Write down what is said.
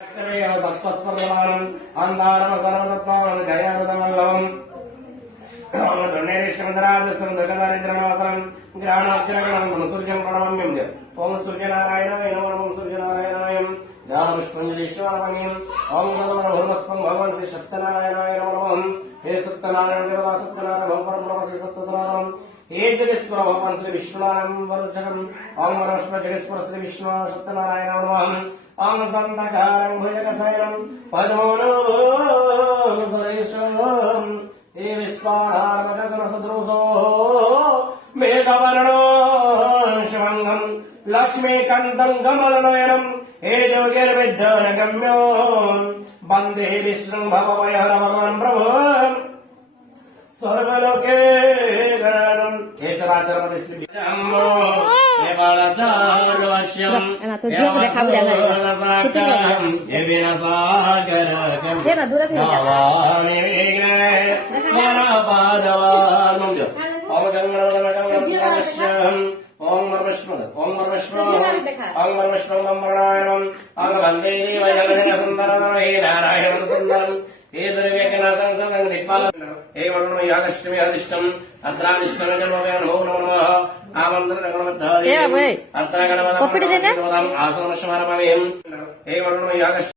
సస్పస్పర్ధమానం అందారం సర్వతత్వం జయామృతమల్లవం దొండేశ్వరందరాజస్వం దుర్గదారిద్రమాసనం గ్రహణాక్షరగణం సూర్యం ప్రణమమ్యం ఓం సూర్యనారాయణాయ నమః ఓం సూర్యనారాయణాయ జ్ఞానపుష్పంజలీశ్వరమణిం ఓం సర్వభౌమస్వం భగవాన్ శ్రీ సత్యనారాయణాయ నమః హే సత్యనారాయణ దేవతా సత్యనారాయణ భగవన్ శ్రీ సత్యసనారం हे जगेश्वर भगवान श्री विष्णुनारायण वरजगम ओम नमः जगेश्वर श्री विष्णु सत्यनारायण नमः ओम दंतकारं भुजगशयनं पद्मोनो सुरेशं हे विस्फारगगन सदृशो मेघवर्णो शिवंगं लक्ष्मीकान्तं कमलनयनं हे योगिर्विद्यानगम्यो वन्दे विष्णुं भवभयहर भगवान् प्रभु स्वर्गलोके यागष्टमी अधिष्टम अत्रानिष्टम जन्मो नमः आमंत्रण आसन